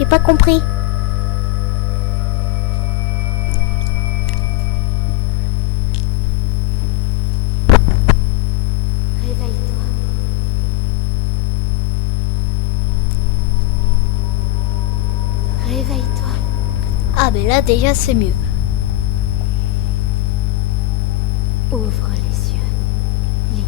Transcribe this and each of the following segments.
J'ai pas compris. Réveille-toi. Réveille-toi. Ah, mais là, déjà, c'est mieux. Ouvre les yeux, Link.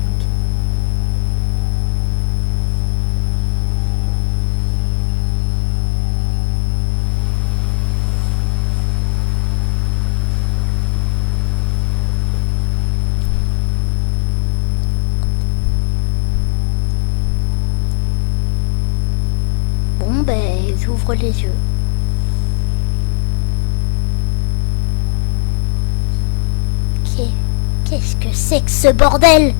Bon, ben, j'ouvre les yeux. Qu'est-ce que c'est que ce bordel?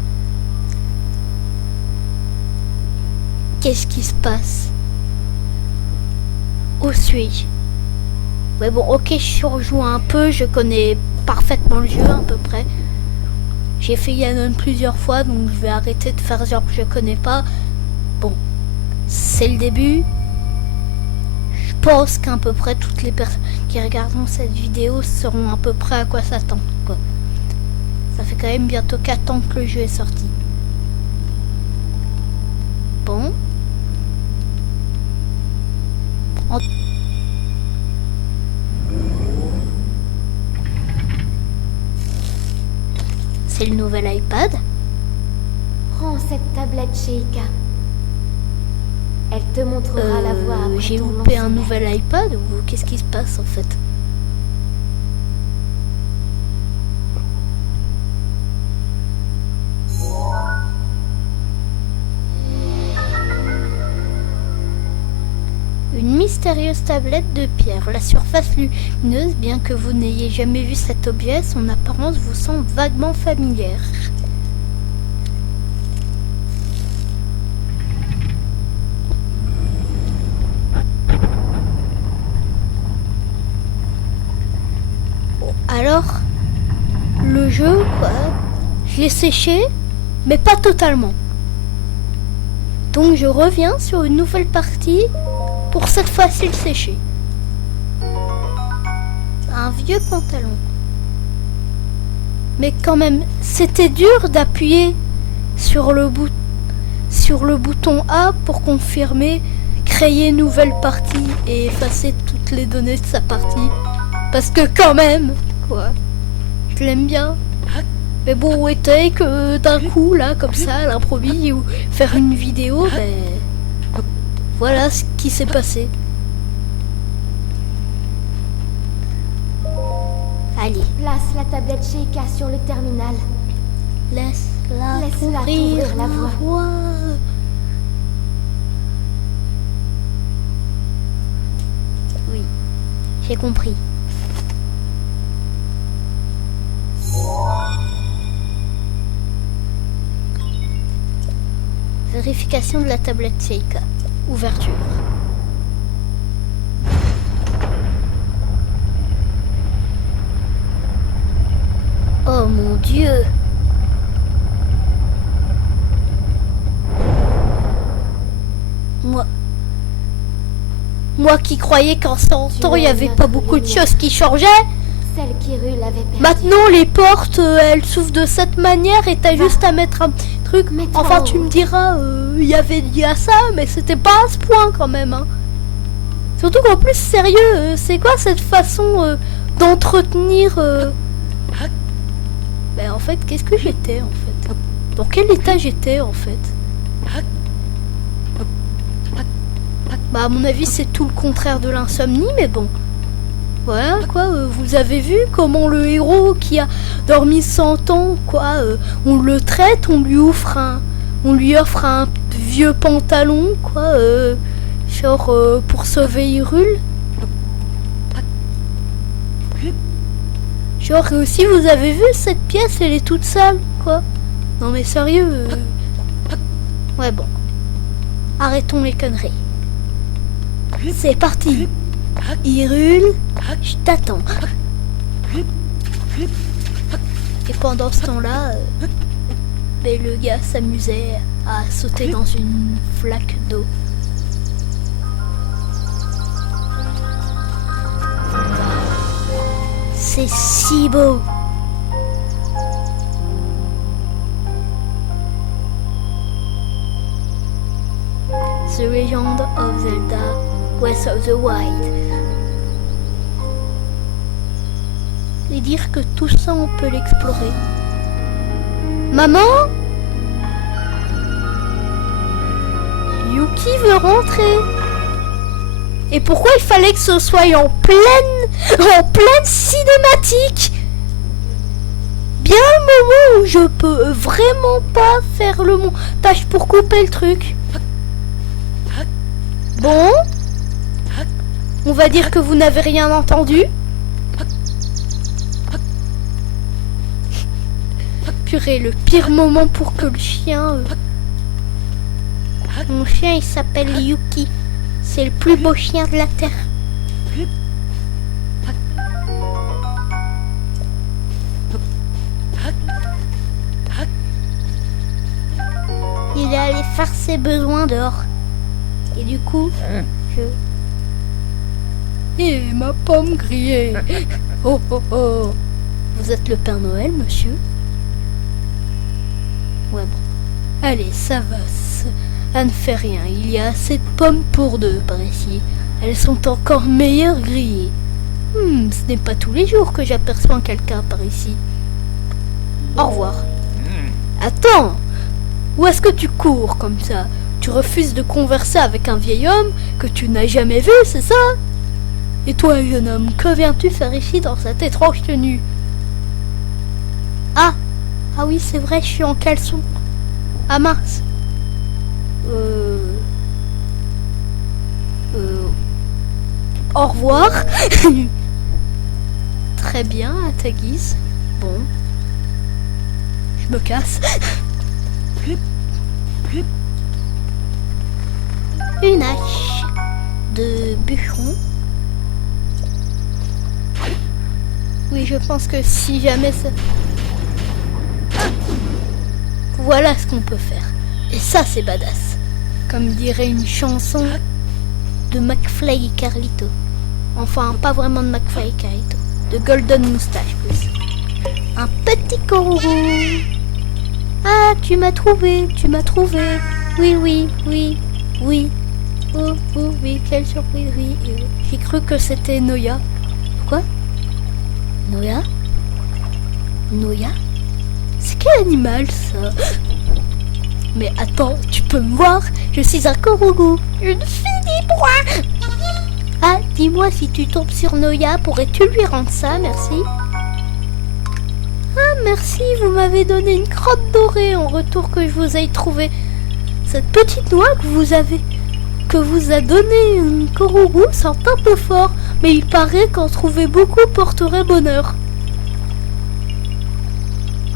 Qu'est-ce qui se passe? Où suis-je? Ouais, bon, ok, je surjoue un peu, je connais parfaitement le jeu, à peu près. J'ai fait Ganon plusieurs fois, donc je vais arrêter de faire genre que je connais pas. Bon, c'est le début. Je pense qu'à peu près toutes les personnes qui regarderont cette vidéo sauront à peu près à quoi s'attendre, quoi. Ça fait quand même bientôt 4 ans que le jeu est sorti. Bon. C'est le nouvel iPad. Prends cette tablette chez Ika. Elle te montrera la voie après J'ai ton loupé long un sommeil. nouvel iPad ou qu'est-ce qui se passe en fait? Une mystérieuse tablette de pierre. La surface lumineuse, bien que vous n'ayez jamais vu cet objet, son apparence vous semble vaguement familière. Alors, le jeu, quoi, je l'ai séché, mais pas totalement. Donc je reviens sur une nouvelle partie pour cette fois-ci le sécher. Un vieux pantalon. Mais quand même, c'était dur d'appuyer sur le bouton A pour confirmer, créer nouvelle partie et effacer toutes les données de sa partie. Parce que quand même, quoi, je l'aime bien. Mais bon, était que d'un coup, là, comme ça, à l'improviste, ou faire une vidéo, ben... Voilà ce qui s'est passé. Allez, Place la tablette chez Ika sur le terminal. laisse-la Laisse-la ouvrir t'ouvrir la voie. Oui, j'ai compris. Vérification de la tablette Seika. Ouverture. Oh mon Dieu! Moi qui croyais qu'en 100 ans il n'y avait pas beaucoup de choses qui changeaient. Celle qu'Hyrule avait perdue. Maintenant les portes elles s'ouvrent de cette manière et t'as juste à mettre un truc. Mets-toi Enfin en tu me haut. diras, il y avait dit à ça, mais c'était pas à ce point quand même. Hein. Surtout qu'en plus sérieux, c'est quoi cette façon d'entretenir Ben en fait qu'est-ce que j'étais en fait? Dans quel état j'étais en fait? Bah à mon avis c'est tout le contraire de l'insomnie, mais bon. Voilà quoi, vous avez vu comment le héros qui a dormi 100 ans, quoi, on le traite, on lui offre un vieux pantalon, quoi, genre pour sauver Hyrule. Genre aussi vous avez vu cette pièce, elle est toute sale, quoi. Non mais sérieux. Ouais bon. Arrêtons les conneries. C'est parti. Hyrule, je t'attends. Et pendant ce temps-là, ben, le gars s'amusait à sauter dans une flaque d'eau. C'est si beau. The Legend of Zelda Breath of the Wild. Et dire que tout ça on peut l'explorer. Maman? Yuki veut rentrer. Et pourquoi il fallait que ce soit en pleine cinématique? Bien le moment où je peux vraiment pas faire le montage pour couper le truc. Bon, on va dire que vous n'avez rien entendu. Purée, le pire moment pour que le chien... Mon chien, il s'appelle Yuki. C'est le plus beau chien de la Terre. Il est allé faire ses besoins dehors. Et du coup, Et ma pomme grillée. Oh oh oh. Vous êtes le Père Noël, monsieur? Ouais bon. Allez, ça va. Ça ne fait rien. Il y a assez de pommes pour deux par ici. Elles sont encore meilleures grillées. Ce n'est pas tous les jours que j'aperçois quelqu'un par ici. Au revoir. Attends. Où est-ce que tu cours comme ça? Tu refuses de converser avec un vieil homme que tu n'as jamais vu, c'est ça? Et toi, jeune homme, que viens-tu faire ici dans cette étrange tenue? Ah oui, c'est vrai, je suis en caleçon. Ah mince. Au revoir. Très bien, à ta guise. Bon. Je me casse. Une hache de bûcheron. Oui, je pense que si jamais ça... Voilà ce qu'on peut faire. Et ça, c'est badass. Comme dirait une chanson de McFly et Carlito. Enfin, pas vraiment de McFly et Carlito. De Golden Moustache, plus. Un petit kangourou. Ah, tu m'as trouvé, tu m'as trouvé. Oui, oui, oui, oui. Oh, oh, oui, quelle surprise, oui. J'ai cru que c'était Noya. Quoi? Noya? Noya? C'est quel animal, ça? Mais attends, tu peux me voir? Je suis un kangourou. Une fille broie. Ah, dis-moi, si tu tombes sur Noya, pourrais-tu lui rendre ça, merci? Ah, merci, vous m'avez donné une crotte dorée en retour que je vous ai trouvé. Cette petite noix que vous a donné un kangourou sent un peu fort, mais il paraît qu'en trouver beaucoup porterait bonheur.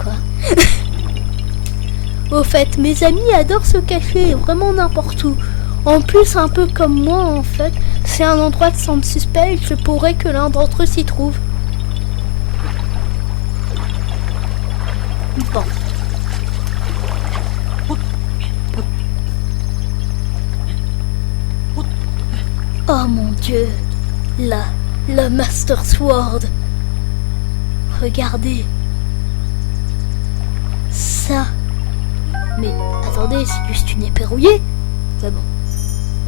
Quoi? Au fait, mes amis adorent se cacher vraiment n'importe où. En plus, un peu comme moi, en fait, si un endroit te semble suspect, il se pourrait que l'un d'entre eux s'y trouve. Bon. Oh mon Dieu, la Master Sword. Regardez. Ça. Mais attendez, c'est juste une épée rouillée. C'est bon.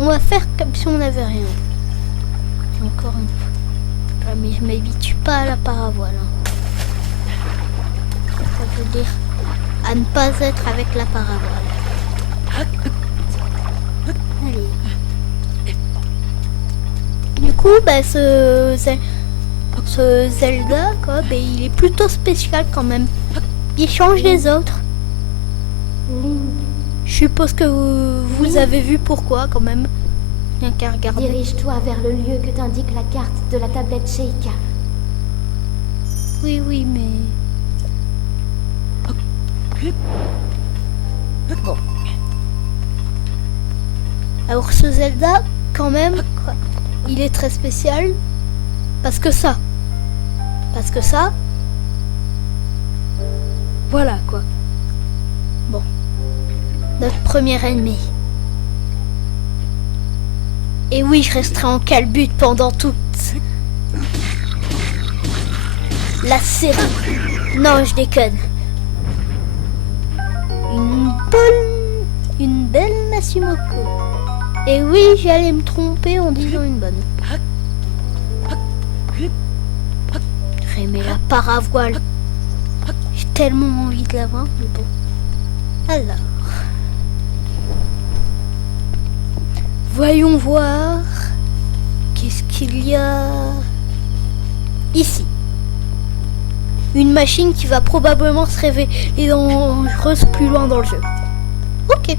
On va faire comme si on n'avait rien. Encore une fois. Mais je m'habitue pas à la paravoile. Ça veut dire à ne pas être avec la paravoile. Allez. Du coup, bah, ce Zelda, quoi, bah, il est plutôt spécial quand même. Il change des autres. Je suppose que vous avez vu pourquoi quand même. Rien qu'à regarder. Dirige-toi vers le lieu que t'indique la carte de la tablette Sheikah. Oui, oui, mais... Bon. Alors ce Zelda, quand même, quoi, il est très spécial. Parce que ça. Voilà, quoi. Bon. Notre premier ennemi. Et oui, je resterai en calbute pendant toute La série. Non, je déconne. Une belle Massumoko. Et oui, j'allais me tromper en disant une bonne. Mais la paravoile. J'ai tellement envie de la voir, mais bon. Alors. Voyons voir. Qu'est-ce qu'il y a ici? Une machine qui va probablement se révéler dangereuse plus loin dans le jeu. Ok.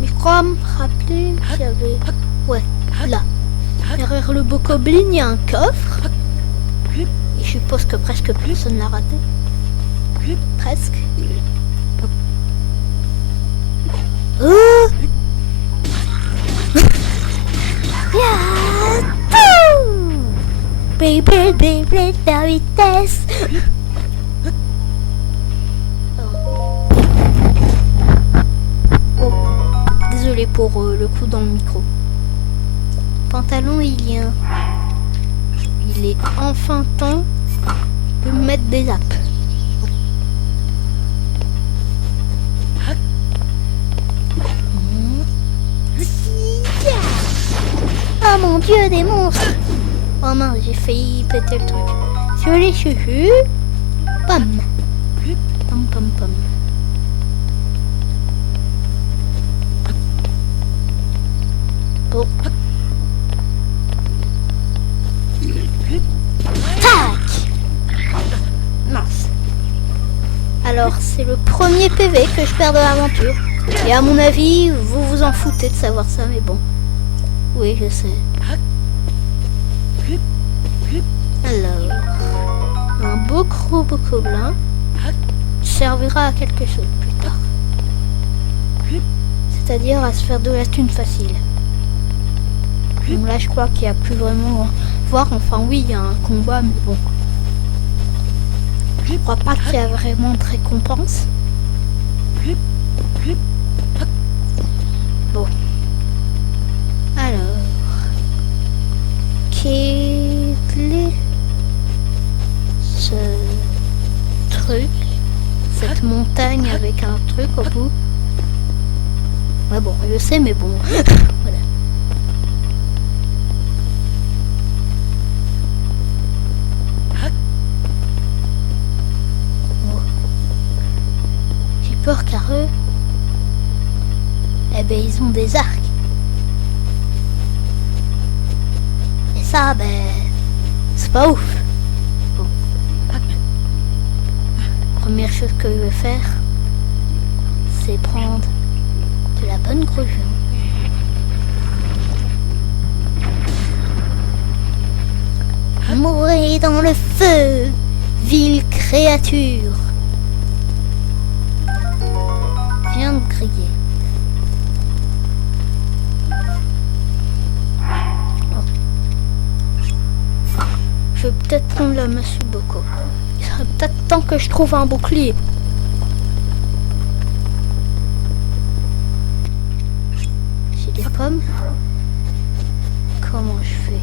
Mais je crois me rappeler qu'il y avait... Ouais, là. Derrière le bokoblin, il y a un coffre. Et je suppose que presque personne l'a raté. Presque. Oh Baby, baby, la vitesse. Oh, désolé pour le coup dans le micro. Pantalon, il est enfin temps de mettre des apps. Oh mon dieu, des monstres! Oh mince, j'ai failli péter le truc. Sur les cheveux, pam! Pam pam pam. Bon. Tac! Mince. Alors, c'est le premier PV que je perds de l'aventure. Et à mon avis, vous vous en foutez de savoir ça, mais bon. Oui, je sais. Alors, un beau gros bokoblin servira à quelque chose plus tard. C'est-à-dire à se faire de la thune facile. Donc là, je crois qu'il n'y a plus vraiment à voir. Enfin, oui, il y a un combat, mais bon. Je crois pas qu'il y a vraiment de récompense. Bon. Alors. Quel est ce truc? Cette montagne avec un truc au bout. Ouais, bon, je sais, mais bon. Voilà. J'ai peur car eux, eh ben ils ont des arcs. Et ça, ben, c'est pas ouf. Bon. Première chose que je vais faire, c'est prendre de la bonne grosse viande. Mourez dans le feu, ville créature. Viande grillée. Oh. Je vais peut-être prendre la Massumoko. Il serait peut-être temps que je trouve un bouclier. J'ai des pommes. Comment je fais?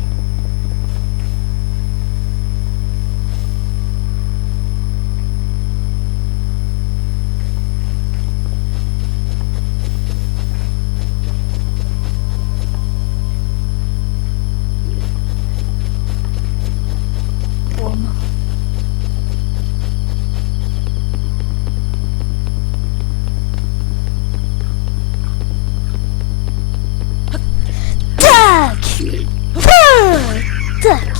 Tac.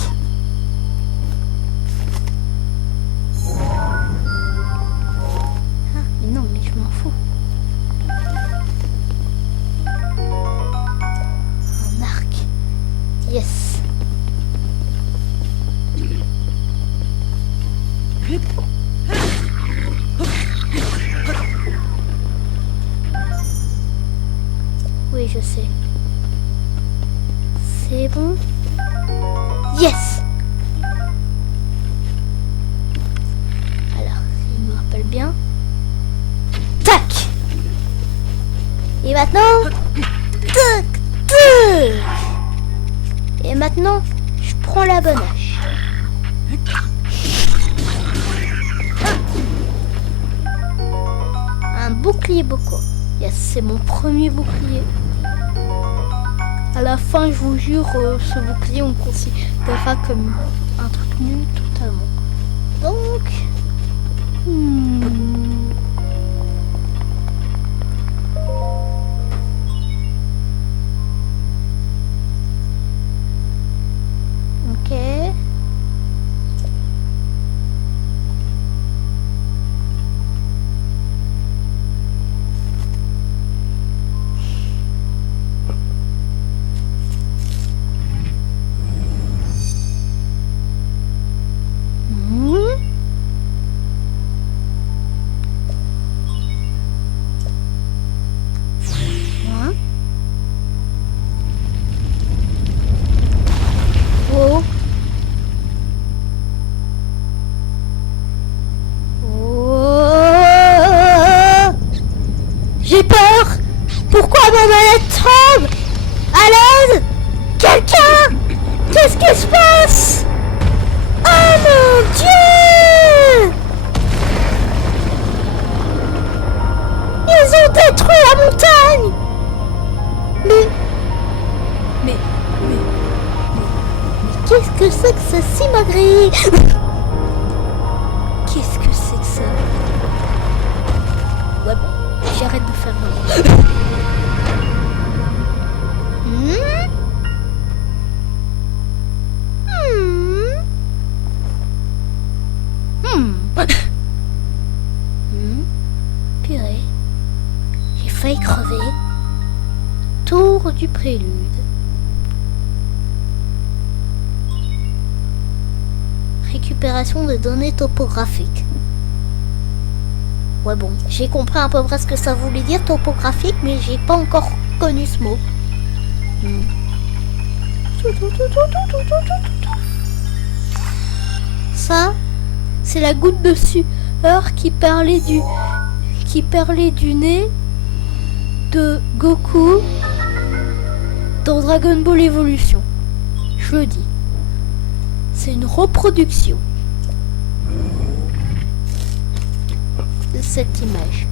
Ah, mais non, mais je m'en fous. Un arc. Yes. Oui, je sais. C'est bon. Yes. Alors, s'il me rappelle bien. Tac. prends la bonne hache. Un bouclier Boko. Yes, c'est mon premier bouclier. À la fin, je vous jure, ce bouclier, on le considérera comme un truc nul totalement. Donc... Ok. Oh. Oh. J'ai peur. Pourquoi ma manette tremble? À l'aide. Quelqu'un. Qu'est-ce qui se passe? Oh mon Dieu. Ils ont détruit la montagne. Mais qu'est-ce que c'est que ça, Simagri? Qu'est-ce que c'est que ça? Ouais bon, j'arrête de faire mal. Purée, j'ai failli crever. Tour du prélude. Récupération de données topographiques. Ouais bon, j'ai compris à peu près ce que ça voulait dire topographique, mais j'ai pas encore connu ce mot. Ça, c'est la goutte de sueur qui parlait du nez de Goku dans Dragon Ball Evolution. Je le dis. C'est une reproduction de cette image.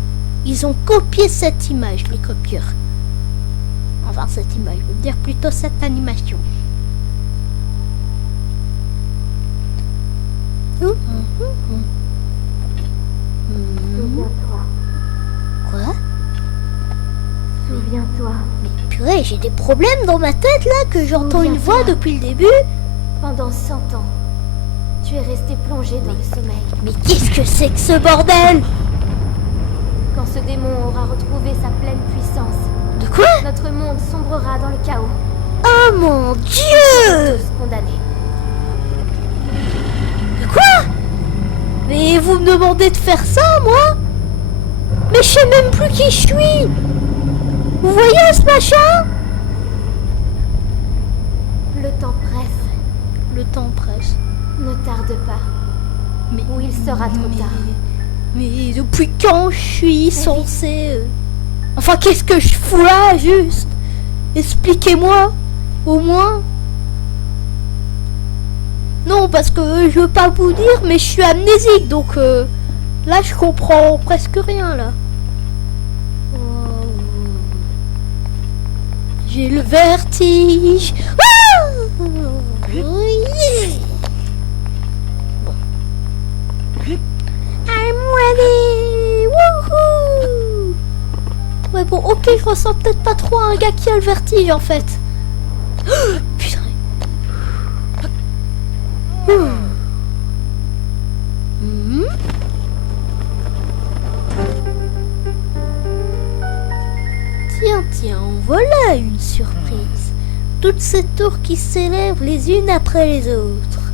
Ils ont copié cette image, les copieurs. Enfin, cette image, je veux dire plutôt cette animation. Souviens-toi. Quoi? Souviens-toi. Mais purée, j'ai des problèmes dans ma tête là, que j'entends une voix depuis le début. Pendant 100 ans, tu es resté plongé dans le sommeil. Mais qu'est-ce que c'est que ce bordel? Quand ce démon aura retrouvé sa pleine puissance, De quoi? notre monde sombrera dans le chaos. Oh mon Dieu! Tous condamnés. De quoi? Mais vous me demandez de faire ça, moi? Mais je sais même plus qui je suis. Vous voyez ce machin? Le temps presse. Le temps presse. Ne tarde pas. Mais Ou il sera trop tard. Mais depuis quand je suis censé... Enfin, qu'est-ce que je fous là, juste? Expliquez-moi, au moins. Non, parce que je veux pas vous dire, mais je suis amnésique, donc là, je comprends presque rien, là. J'ai le vertige. Ah oui. Bon. I'm ready. Wouhou. Ouais bon, ok, je ressens peut-être pas trop un gars qui a le vertige en fait. Oh, putain. Tiens, voilà une surprise. Toutes ces tours qui s'élèvent les unes après les autres.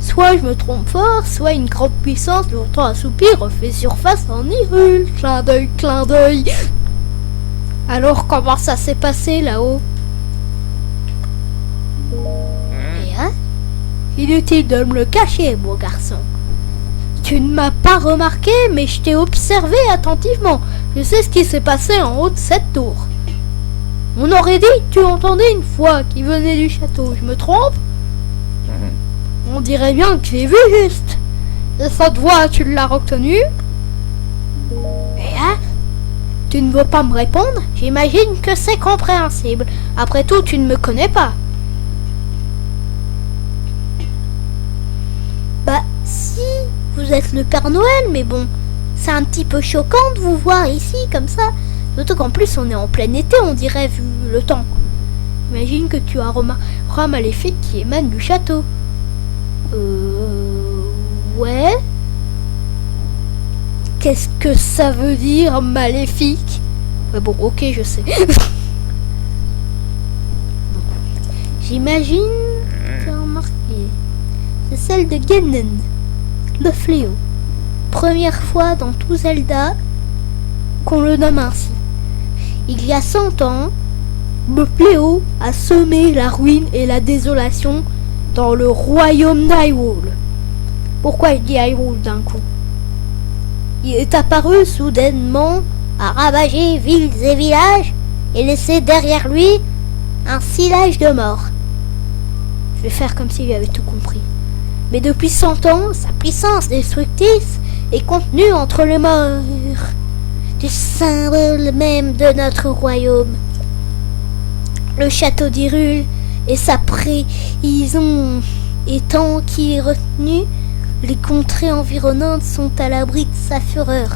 Soit je me trompe fort, soit une grande puissance longtemps assoupie refait surface en nihil. Clin d'œil, clin d'œil. Alors comment ça s'est passé là-haut? Et hein? Inutile de me le cacher, mon garçon. Tu ne m'as pas remarqué, mais je t'ai observé attentivement. Je sais ce qui s'est passé en haut de cette tour. On aurait dit que tu entendais une voix qui venait du château. Je me trompe? On dirait bien que j'ai vu juste. Et cette voix, tu l'as retenue? Et là, tu ne veux pas me répondre? J'imagine que c'est compréhensible. Après tout, tu ne me connais pas. Bah, si, vous êtes le Père Noël, mais bon, c'est un petit peu choquant de vous voir ici, comme ça. Surtout qu'en plus, on est en plein été, on dirait, vu le temps. Imagine que tu as un maléfique qui émane du château. Ouais. Qu'est-ce que ça veut dire, maléfique? Ouais, bon, ok, je sais. J'imagine, tu as remarqué. C'est celle de Ganon, le fléau. Première fois dans tout Zelda qu'on le nomme ainsi. Il y a 100 ans, le fléau a semé la ruine et la désolation dans le royaume d'Hyrule. Pourquoi je dis Hyrule d'un coup? Il est apparu soudainement, a ravagé villes et villages et laissé derrière lui un sillage de morts. Je vais faire comme s'il avait tout compris. Mais depuis 100 ans, sa puissance destructrice est contenue entre les morts du symbole même de notre royaume. Le château d'Hyrule et sa prison étant qui est retenu, les contrées environnantes sont à l'abri de sa fureur.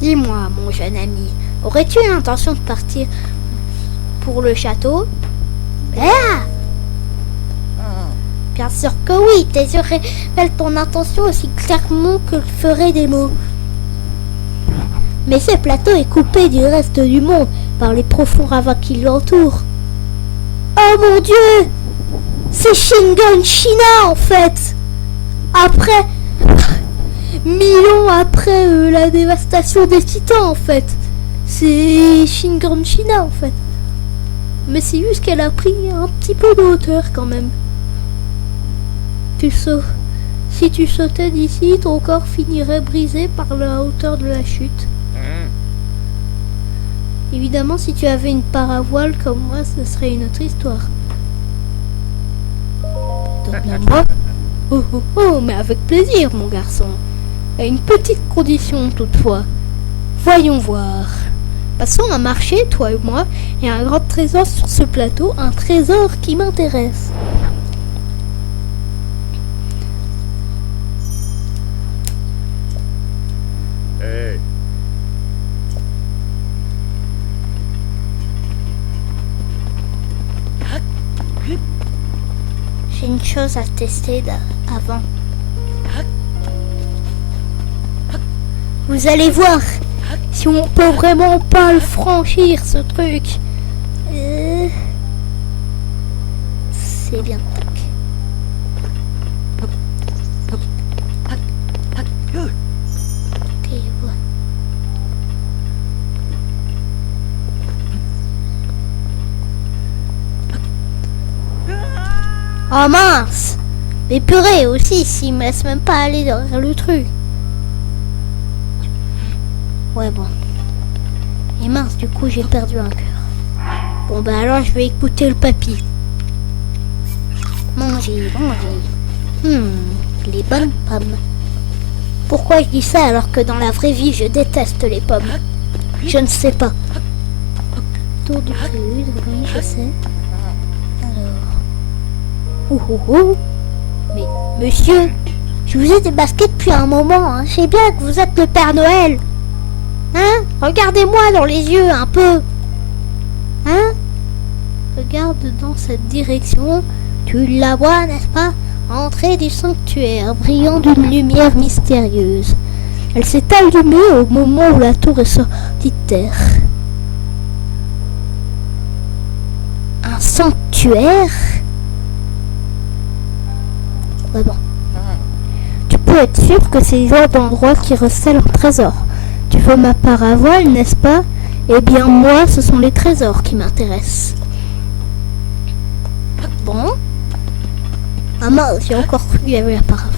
Dis-moi, mon jeune ami, aurais-tu l'intention de partir pour le château? Ah! Bien sûr que oui, tes yeux révèlent ton intention aussi clairement que le feraient des mots. Mais ce plateau est coupé du reste du monde par les profonds ravins qui l'entourent. Oh mon Dieu! C'est Shingon China en fait! Après... 1000 ans après la dévastation des titans en fait. C'est Shingon China en fait. Mais c'est juste qu'elle a pris un petit peu de hauteur quand même. Si tu sautais d'ici, ton corps finirait brisé par la hauteur de la chute. Évidemment, si tu avais une paravoile comme moi, ce serait une autre histoire. Moi oh, oh, oh, mais avec plaisir, mon garçon. À une petite condition, toutefois. Voyons voir. Passons à marcher, toi et moi. Il y a un grand trésor sur ce plateau, un trésor qui m'intéresse. Hey. J'ai une chose à tester avant. Vous allez voir si on peut vraiment pas le franchir, ce truc. C'est bien. Ok, voilà. Oh mince! Mais purée aussi, s'il me laisse même pas aller derrière le truc. Ouais bon. Et mince, du coup j'ai perdu un cœur. Bon bah alors je vais écouter le papy. Manger, manger. Les bonnes pommes. Pourquoi je dis ça alors que dans la vraie vie je déteste les pommes? Je ne sais pas. Tour du prélude, oui je sais. Alors... Mais monsieur, je vous ai démasqué depuis un moment, hein. Je sais bien que vous êtes le Père Noël. Hein? Regardez-moi dans les yeux un peu. Hein? Regarde dans cette direction. Tu la vois, n'est-ce pas? Entrée du sanctuaire, brillant d'une lumière mystérieuse. Elle s'est allumée au moment où la tour est sortie de terre. Un sanctuaire? Ouais bon. Tu peux être sûr que c'est le genre d'endroit qui recèle un trésor. Tu veux ma paravoile, n'est-ce pas? Eh bien moi, ce sont les trésors qui m'intéressent. Bon. Ah mince, j'ai encore cru qu'il y avait la paravoile.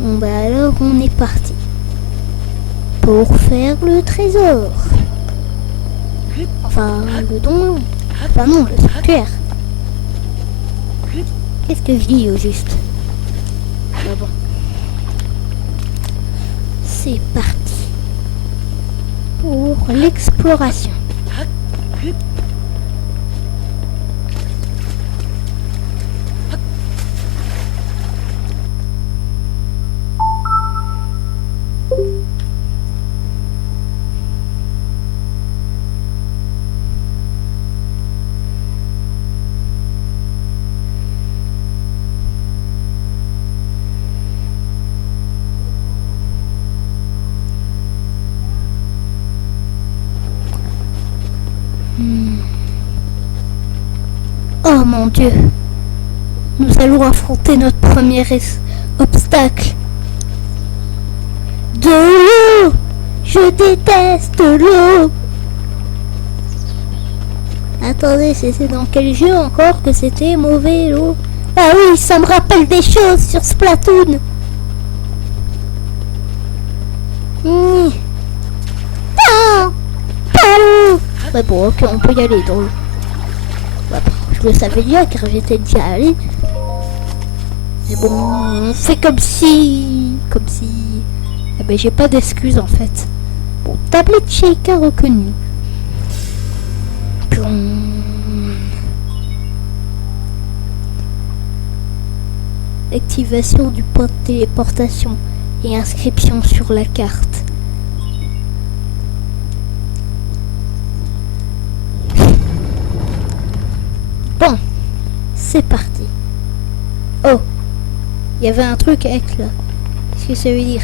Bon bah alors on est parti. Pour faire le trésor. Enfin, le don. Enfin non, le sanctuaire. Qu'est-ce que je dis au juste? Mais bon. C'est parti. Pour l'exploration. Oh mon Dieu, nous allons affronter notre premier obstacle. De l'eau, je déteste l'eau. Attendez, c'est dans quel jeu encore que c'était mauvais l'eau? Ah oui, ça me rappelle des choses sur Splatoon. Ah, pas l'eau. Ouais bon, ok, on peut y aller dans l'eau. Ouais, je le savais déjà car j'étais déjà allé. Mais bon, on fait comme si... Eh ben j'ai pas d'excuses en fait. Bon, tablette Sheikah reconnue. Activation du point de téléportation et inscription sur la carte. Bon, c'est parti. Oh, il y avait un truc avec là. Qu'est-ce que ça veut dire?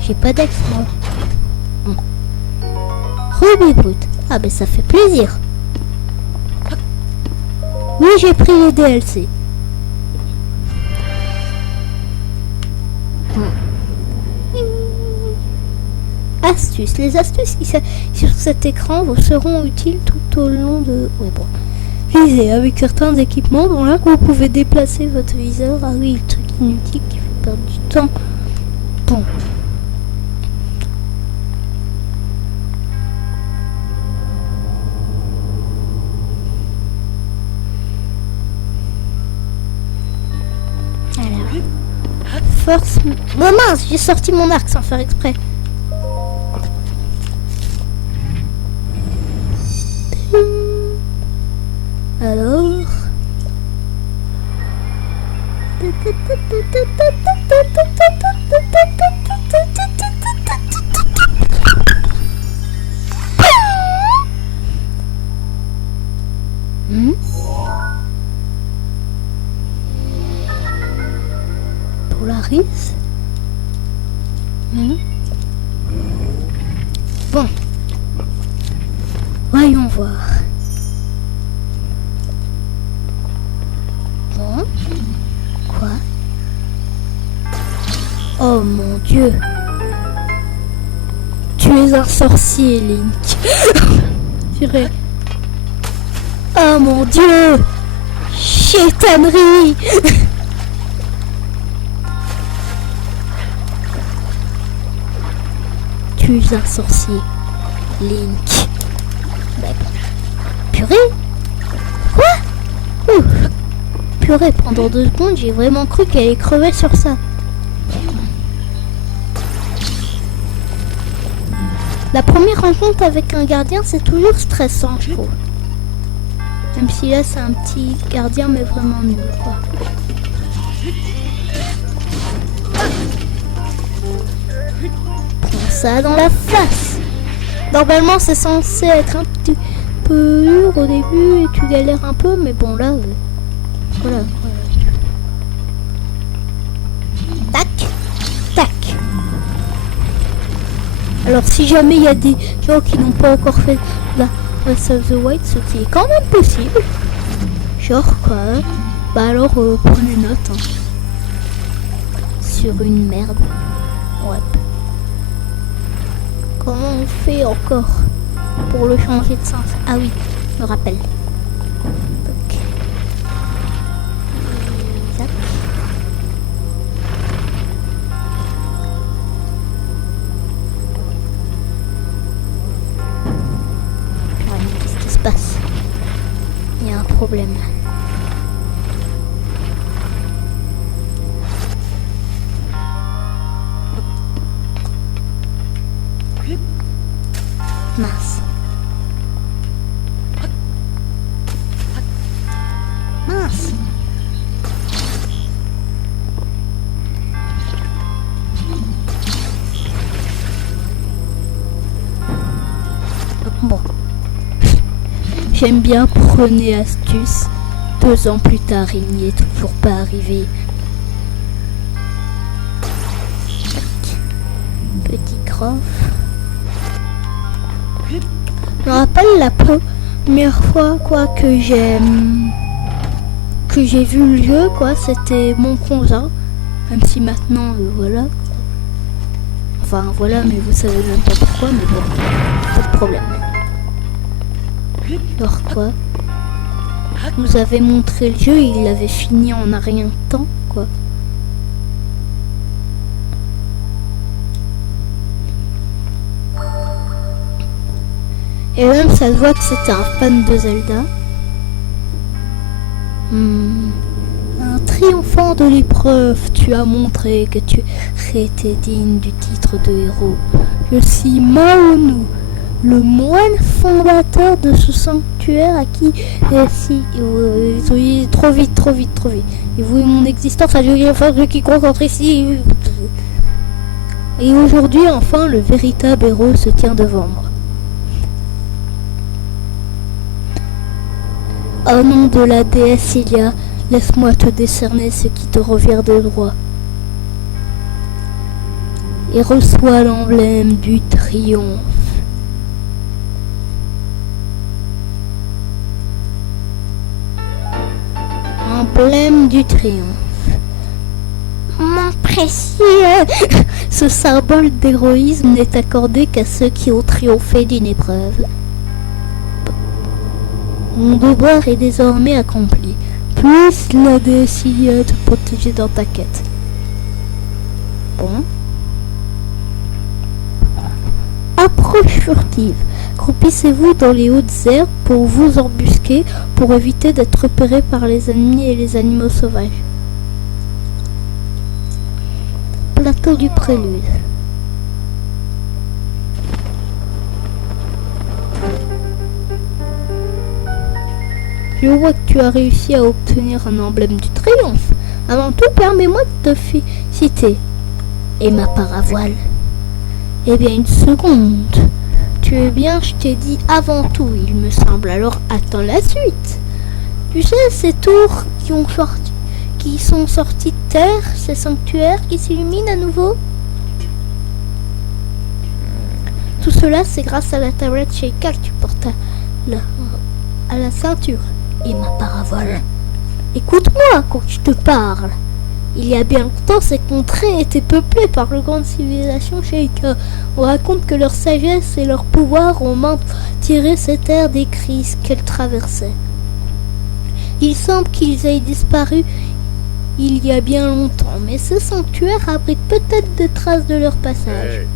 J'ai pas d'ex, moi. Reboot. Ah ben ça fait plaisir. Oui, j'ai pris les DLC. Astuces. Les astuces qui sur cet écran vous seront utiles tout au long de... Ouais, bon. Visez avec certains équipements dont là vous pouvez déplacer votre viseur. Ah oui, le truc inutile qui fait perdre du temps. Bon. Alors. Force... Oh mince, j'ai sorti mon arc sans faire exprès. Alors... Polaris. Bon. Voyons voir. Bon. Quoi? Oh mon Dieu. Tu es un sorcier, Link. J'irai. Oh mon Dieu. Chétanerie. Tu es un sorcier, Link. Bah, purée. Quoi? Ouh. Purée, pendant 2 secondes, j'ai vraiment cru qu'elle allait crever sur ça. La première rencontre avec un gardien, c'est toujours stressant, je trouve. Même si là, c'est un petit gardien, mais vraiment nul, quoi. Prends ça dans la face. Normalement, c'est censé être un petit peu dur au début et tu galères un peu, mais bon, là... Voilà. Tac. Tac. Alors si jamais il y a des gens qui n'ont pas encore fait la Breath of the Wild, ce qui est quand même possible. Genre quoi. Bah alors prenez une note. Hein. Sur une merde. Ouais. Comment on fait encore pour le changer de sens? Ah oui, je me rappelle. passe? Il y a un problème. Mince. Mince. Bon. J'aime bien prenez astuce. 2 ans plus tard, il n'y est toujours pas arrivé. Petit crof. Je me rappelle la première fois quoi que j'ai vu le jeu quoi, c'était mon cousin. Même si maintenant voilà. Enfin voilà, mais vous savez même pas pourquoi, mais bon, pas de problème. Alors quoi, nous avait montré le jeu, il l'avait fini en un rien de temps quoi. Et même ça se voit que c'était un fan de Zelda. Un triomphant de l'épreuve, tu as montré que tu étais digne du titre de héros. Je suis Maonu, le moine fondateur de ce sanctuaire à qui trop vite. Et vous, mon existence a duré enfin de quiconque entre ici. Et aujourd'hui, enfin, le véritable héros se tient devant moi. Au nom de la déesse Ilia, laisse-moi te décerner ce qui te revient de droit. Et reçois l'emblème du triomphe. Emblème du triomphe. Mon précieux. Ce symbole d'héroïsme n'est accordé qu'à ceux qui ont triomphé d'une épreuve. Mon devoir est désormais accompli. Plus la déesse Ilia te protéger dans ta quête. Bon. Approche furtive. Croupissez-vous dans les hautes herbes pour vous embusquer, pour éviter d'être repéré par les ennemis et les animaux sauvages. Plateau du prélude. Je vois que tu as réussi à obtenir un emblème du triomphe. Avant tout, permets-moi de te féliciter. Et ma paravoile. Eh bien, une seconde. Tu es bien, je t'ai dit avant tout, il me semble. Alors, attends la suite. Tu sais, ces tours qui sont sortis de terre, ces sanctuaires qui s'illuminent à nouveau. Tout cela, c'est grâce à la tablette Sheikah que tu portes à la ceinture. Et ma paravoile. Écoute-moi quand je te parle. Il y a bien longtemps, ces contrées étaient peuplées par de grandes civilisations Sheikah. On raconte que leur sagesse et leur pouvoir ont tiré ces terres des crises qu'elles traversaient. Il semble qu'ils aient disparu il y a bien longtemps, mais ce sanctuaire abrite peut-être des traces de leur passage.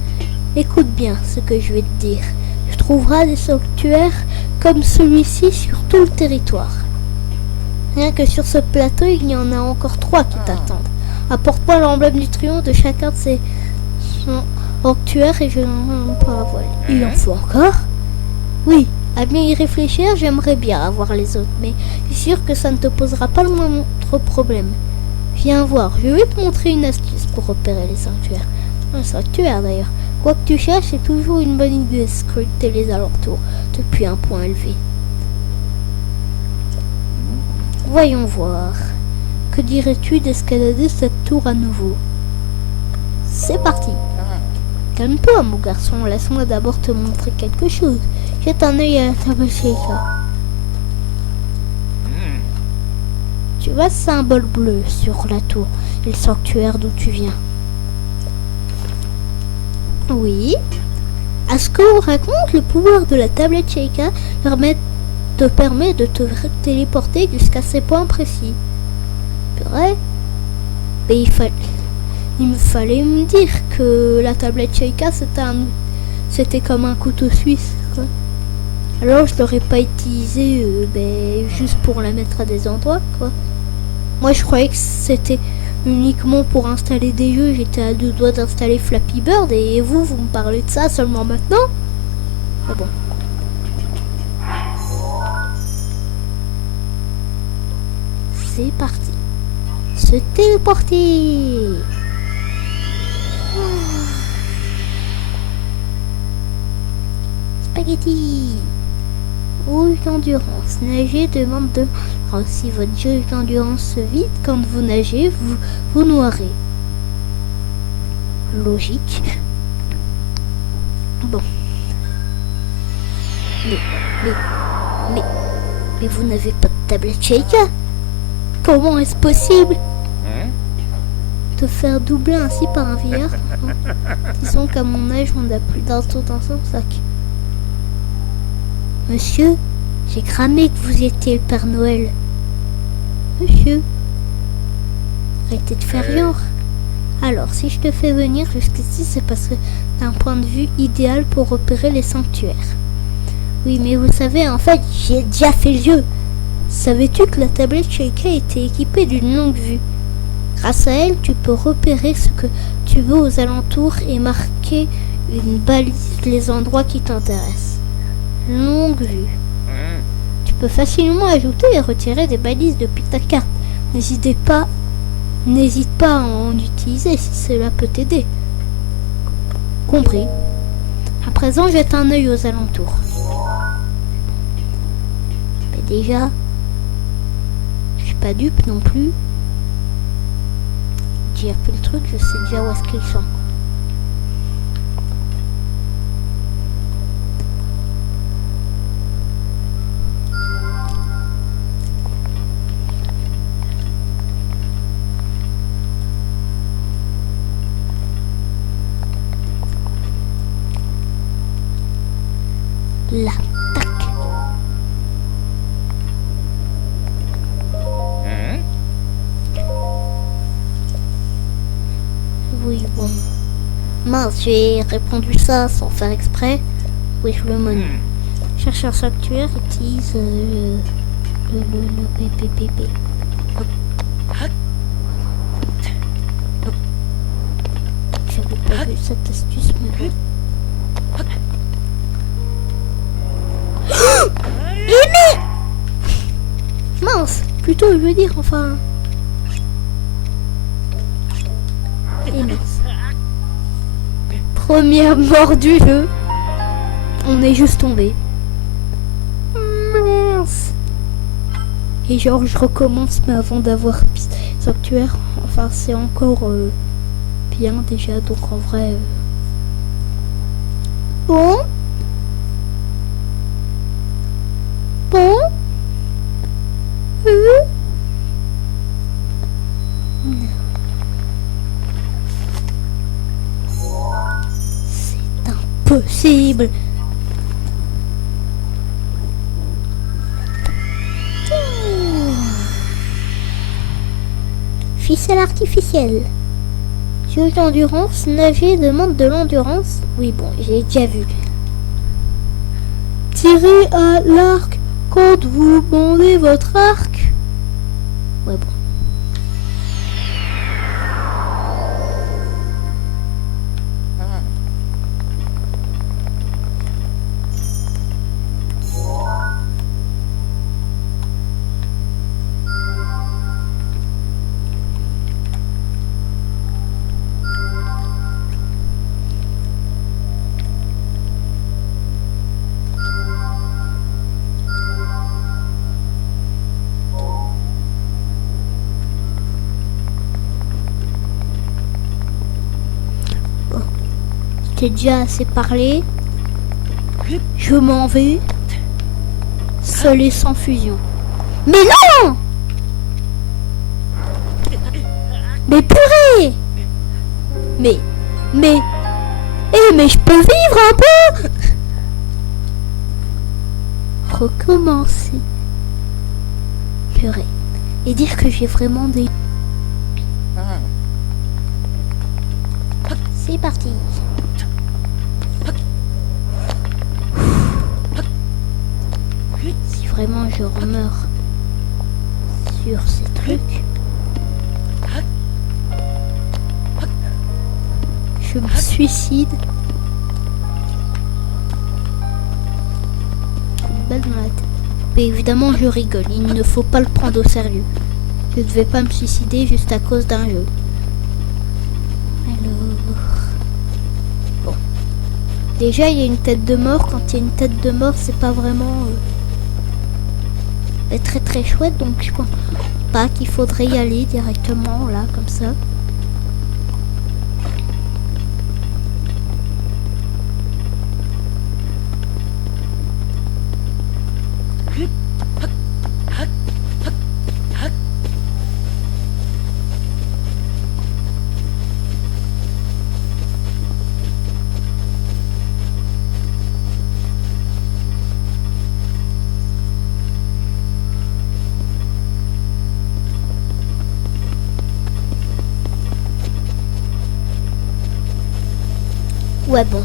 Écoute bien ce que je vais te dire. Tu trouveras des sanctuaires comme celui-ci sur tout le territoire. Rien que sur ce plateau, il y en a encore 3 qui t'attendent. Apporte-moi l'emblème du triomphe de chacun de ces sanctuaires et je n'en paravoile. Il en faut encore? Oui, à bien y réfléchir, j'aimerais bien avoir les autres, mais je suis sûr que ça ne te posera pas le moindre problème. Viens voir, je vais te montrer une astuce pour repérer les sanctuaires. Un sanctuaire d'ailleurs. Quoi que tu cherches, c'est toujours une bonne idée de scruter les alentours depuis un point élevé. Voyons voir. Que dirais-tu d'escalader cette tour à nouveau? C'est parti. Calme-toi, mon garçon. Laisse-moi d'abord te montrer quelque chose. Jette un œil à la table Sheikah. Tu vois ce symbole bleu sur la tour et le sanctuaire d'où tu viens? Oui. À ce qu'on raconte, le pouvoir de la tablette Sheikah te permet de te téléporter jusqu'à ces points précis. Vrai? Mais il me fallait me dire que la tablette Sheikah c'était comme un couteau suisse, quoi. Alors je l'aurais pas utilisé juste pour la mettre à des endroits quoi. Moi je croyais que c'était uniquement pour installer des jeux. J'étais à deux doigts d'installer Flappy Bird et vous me parlez de ça seulement maintenant. Ah bon. C'est parti. Se téléporter. Spaghetti. Rouge d'endurance. Nager demande de... Alors, si votre jauge d'endurance se vide quand vous nagez, vous noierez. Logique. Bon. Mais vous n'avez pas de tablette Sheikah? Comment est-ce possible de faire doubler ainsi par un vieillard? Disons qu'à mon âge, on n'a plus d'un tour dans son sac. Monsieur, j'ai cramé que vous étiez le Père Noël. Monsieur, arrêtez de faire genre. Alors, si je te fais venir jusqu'ici, c'est parce que t'as un point de vue idéal pour repérer les sanctuaires. Oui, mais vous savez, en fait, j'ai déjà fait le jeu. Savais-tu que la tablette Sheikah était équipée d'une longue vue? Grâce à elle, tu peux repérer ce que tu veux aux alentours et marquer une balise les endroits qui t'intéressent. Longue vue. Tu peux facilement ajouter et retirer des balises depuis ta carte. N'hésite pas à en utiliser si cela peut t'aider. Compris. À présent, jette un œil aux alentours. Mais déjà, je suis pas dupe non plus. J'ai appris le truc, je sais déjà où est-ce qu'ils sont. L'attaque. Oui, bon. Mince, j'ai répondu ça sans faire exprès. Oui, je le monnaie. Cherche un sanctuaire, utilise le PPPP. J'avais pas vu cette astuce, mais bon. Mais mince, plutôt je veux dire enfin. Et mince. Première mort du jeu. On est juste tombé. Mince. Et genre je recommence mais avant d'avoir sanctuaire. Enfin c'est encore bien déjà donc en vrai. Bon. Bon. C'est impossible. Ficelle artificielle. Jeu d'endurance, nager demande de l'endurance. Oui bon, j'ai déjà vu. Tirez à l'arc quand vous bandez votre arc. Ouais bon. J'ai déjà assez parlé. Je m'en vais. Seul et sans fusion. Mais non! Mais purée! Mais je peux vivre un peu! Recommencer. Purée. Et dire que j'ai vraiment des... C'est parti. vraiment je meurs sur ces trucs, je me suicide. Une balle dans la tête. Mais évidemment je rigole, il ne faut pas le prendre au sérieux. Je ne vais pas me suicider juste à cause d'un jeu. Alors... Bon. Déjà il y a une tête de mort. Quand il y a une tête de mort, c'est pas vraiment très très chouette. Donc je pense pas qu'il faudrait y aller directement là comme ça. Ouais bon.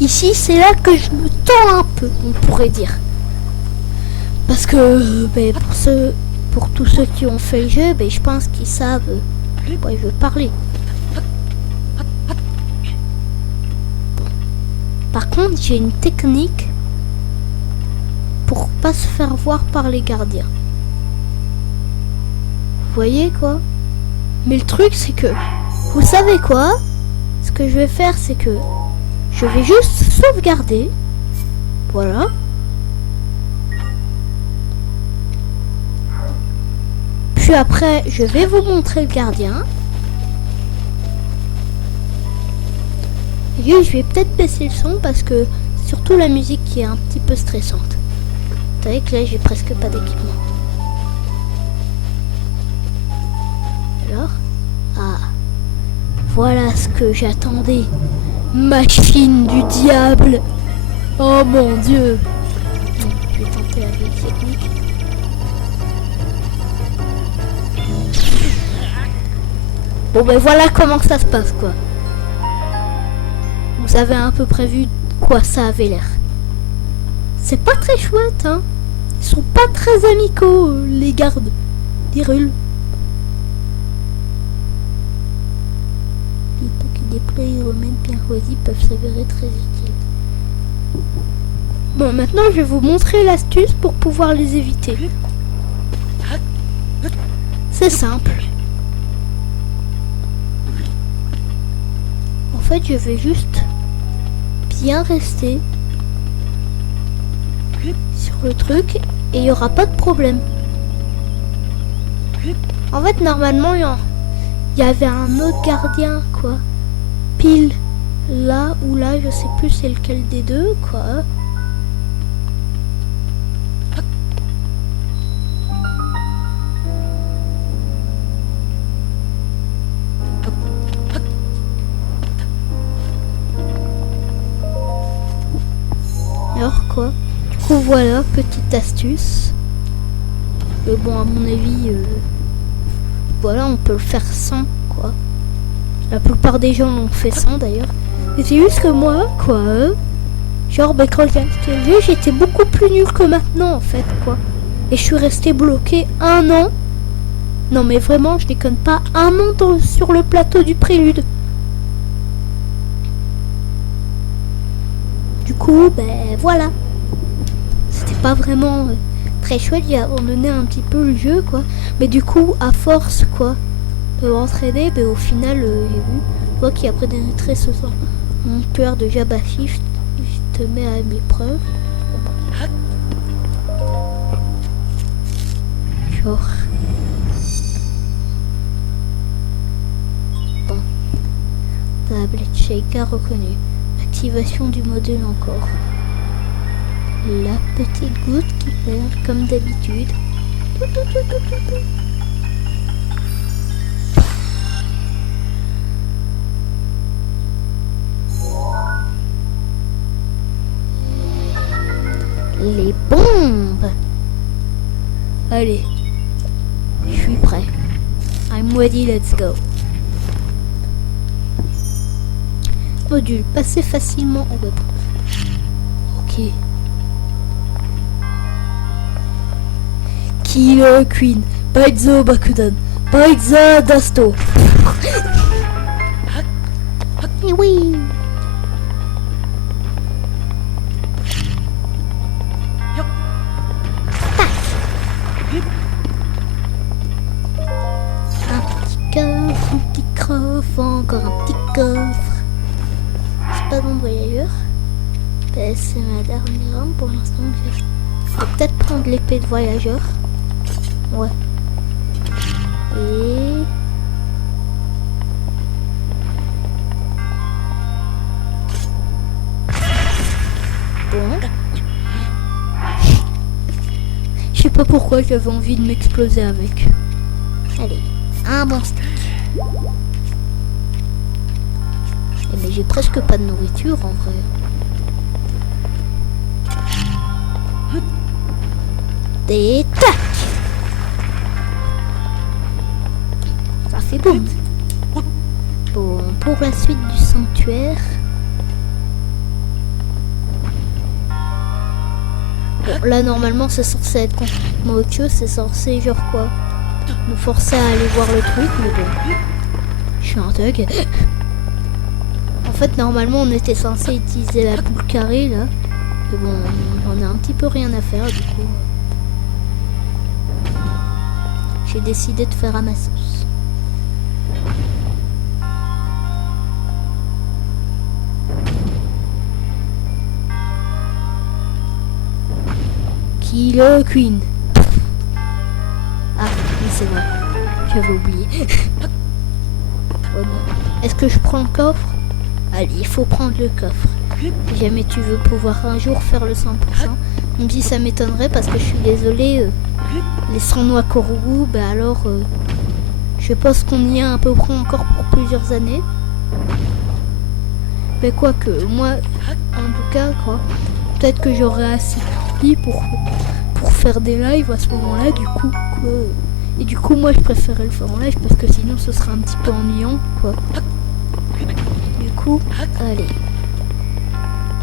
Ici c'est là que je me tends un peu, on pourrait dire. Parce que pour tous ceux qui ont fait le jeu, je pense qu'ils savent de quoi je veux parler. Par contre j'ai une technique pour pas se faire voir par les gardiens. Vous voyez quoi? Mais le truc c'est que, vous savez quoi? Ce que je vais faire, c'est que je vais juste sauvegarder. Voilà. Puis après, je vais vous montrer le gardien. Et je vais peut-être baisser le son parce que surtout la musique qui est un petit peu stressante. Vous savez que là, j'ai presque pas d'équipement. Alors, ah. Voilà ce que j'attendais. Machine du diable. Oh mon dieu. Je vais tenter la vieille technique. Bon voilà comment ça se passe quoi. Vous avez un peu prévu quoi ça avait l'air. C'est pas très chouette hein. Ils sont pas très amicaux les gardes d'Hyrule. Des playeromènes bien choisis peuvent s'avérer très utiles. Bon, maintenant je vais vous montrer l'astuce pour pouvoir les éviter. C'est simple. En fait, je vais juste bien rester sur le truc et il n'y aura pas de problème. En fait, normalement, il y avait un autre gardien, quoi. Pile là ou là, je sais plus c'est lequel des deux quoi. Alors quoi. Du coup voilà, petite astuce. Mais bon à mon avis, voilà on peut le faire sans quoi. La plupart des gens l'ont fait sans d'ailleurs. Et c'est juste que moi, quoi, genre quand j'ai acheté le jeu, j'étais beaucoup plus nul que maintenant en fait, quoi. Et je suis resté bloqué 1 an. Non mais vraiment, je déconne pas, 1 an sur le plateau du Prélude. Du coup, voilà. C'était pas vraiment très chouette, j'ai abandonné un petit peu le jeu, quoi. Mais du coup, à force, quoi. Entraîner, au final j'ai vu toi qui après pénétré ce soir mon cœur de Jabashi, je te mets à l'épreuve. Genre bon, tablette shaker reconnue, activation du module encore, la petite goutte qui perd comme d'habitude. Les bombes. Allez, je suis prêt. I'm ready, let's go. Module, passer facilement au web. Ok. Killer Queen, Baizo Bakudan, Baiza Dasto. Et oui. Un petit coffre, encore un petit coffre. C'est pas bon voyageur. Ben, c'est ma dernière arme pour l'instant. Je vais peut-être prendre l'épée de voyageur. Ouais. Et... bon. Je sais pas pourquoi j'avais envie de m'exploser avec. Allez, un bon stick. Mais j'ai presque pas de nourriture en vrai. Et tac! Ça fait boum. Bon, pour la suite du sanctuaire. Bon, là normalement c'est censé être complètement autre chose, c'est censé genre quoi? Nous forcer à aller voir le truc, mais bon. Je suis un thug. En fait normalement on était censé utiliser la boule carrée là. Mais bon, on a un petit peu rien à faire du coup. J'ai décidé de faire à ma sauce. Killer Queen. Ah, oui c'est vrai. J'avais oublié. Ouais, bon. Est-ce que je prends le coffre? Allez, il faut prendre le coffre. Si jamais tu veux pouvoir un jour faire le 100%. Même si ça m'étonnerait parce que je suis désolée. Les 100 noix Korugu, ben alors... je pense qu'on y est à peu près encore pour plusieurs années. Mais quoi que, moi, en tout cas, quoi, peut-être que j'aurai assez de vie pour faire des lives à ce moment-là, du coup, quoi. Et du coup, moi, je préférais le faire en live parce que sinon, ce serait un petit peu ennuyant, quoi. Du coup, allez.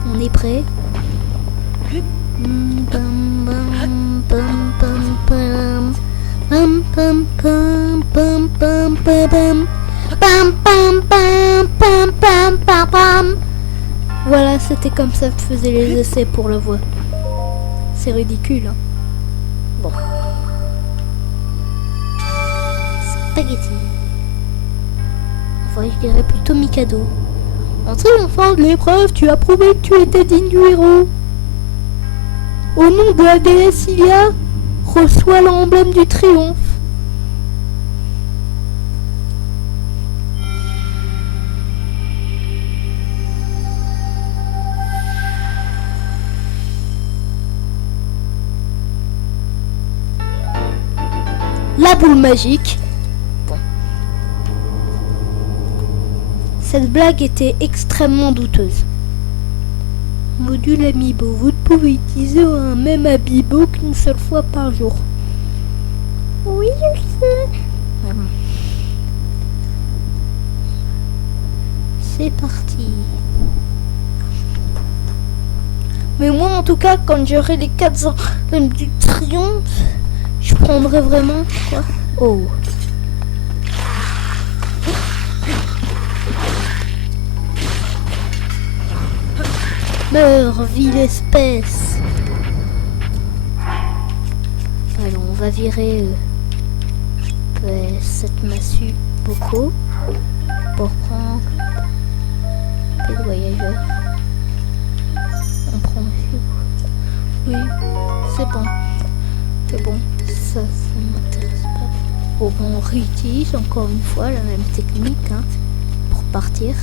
On est prêt. Voilà, c'était comme ça que je faisais les essais pour la voix. C'est ridicule, hein. Bon. Spaghetti. Enfin, je dirais plutôt Mikado. En triomphant de l'épreuve, tu as prouvé que tu étais digne du héros. Au nom de la déesse Ilia, reçois l'emblème du triomphe. La boule magique. Bon. Cette blague était extrêmement douteuse. Module Amiibo. Vous ne pouvez utiliser un même Amiibo qu'une seule fois par jour. Oui, je sais. Voilà. C'est parti. Mais moi, en tout cas, quand j'aurai les 4 ans du triomphe, je prendrai vraiment quoi? Oh. Meurs, ville espèce. Alors, on va virer cette massue beaucoup pour prendre des voyageurs. On prend aussi. Oui, c'est bon. C'est bon. Ça m'intéresse pas. Bon, on réutilise encore une fois la même technique hein, pour partir.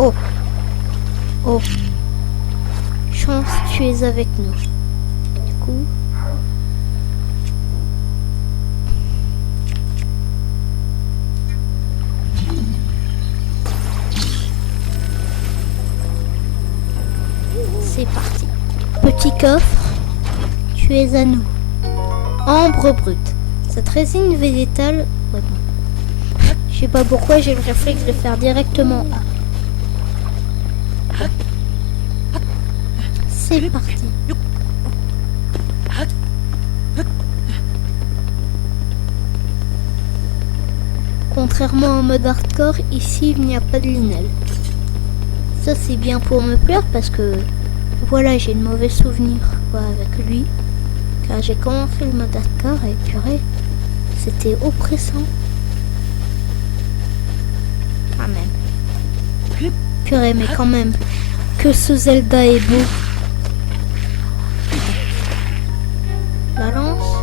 Oh. Oh. Chance, tu es avec nous. Du coup. coffre. Tu es à nous. Ambre brute. Cette résine végétale... Ouais, bon. Je sais pas pourquoi j'ai le réflexe de faire directement A. C'est parti. Contrairement au mode hardcore, ici il n'y a pas de Lynel. Ça c'est bien pour me plaire parce que voilà, j'ai de mauvais souvenirs avec lui. Car j'ai commencé le mode hardcore et purée, c'était oppressant. Quand même. Purée, mais quand même, que ce Zelda est beau. La lance?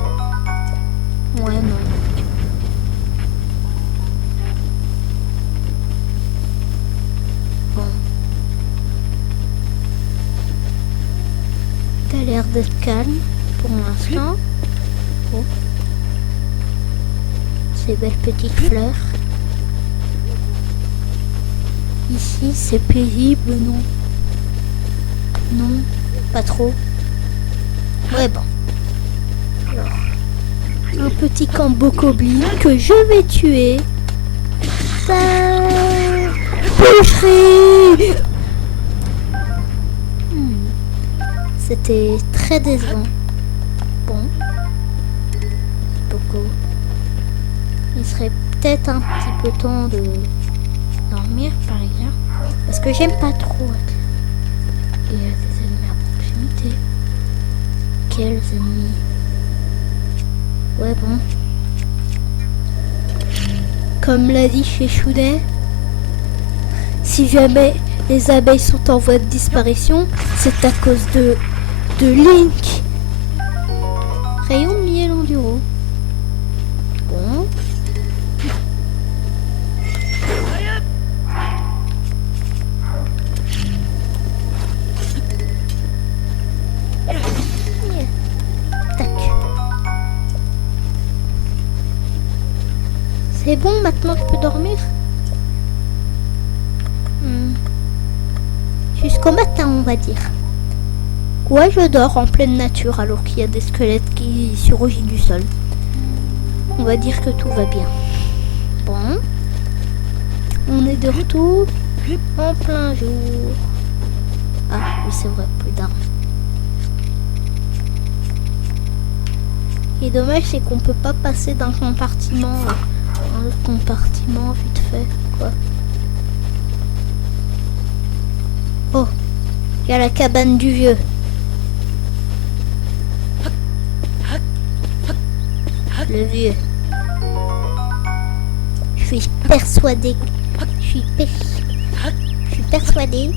Ouais, non. Bon. T'as l'air d'être calme pour l'instant. Oh. Ces belles petites fleurs. Ici, c'est paisible, non? Non, pas trop. Ouais, bon. Alors, un petit camp bokoblin que je vais tuer. Ça... Boucherie. C'était très décevant. Bon. Boko. Il serait peut-être un petit peu temps de dormir, par exemple. Parce que j'aime pas trop. Il y a des ennemis à proximité. Quels ennemis? Ouais, bon. Comme l'a dit chez Choudet, si jamais les abeilles sont en voie de disparition, c'est à cause de Link. Rayon de miel enduro. Bon. Tac. C'est bon, maintenant je peux dormir. Jusqu'au matin, on va dire. Ouais, je dors en pleine nature alors qu'il y a des squelettes qui surgissent du sol. On va dire que tout va bien. Bon. On est de retour en plein jour. Ah, oui, c'est vrai, plus d'armes. Et dommage, c'est qu'on peut pas passer d'un compartiment à un autre compartiment vite fait, quoi. Oh, il y a la cabane du vieux. Le vieux. Je suis persuadée. Je suis persuadée.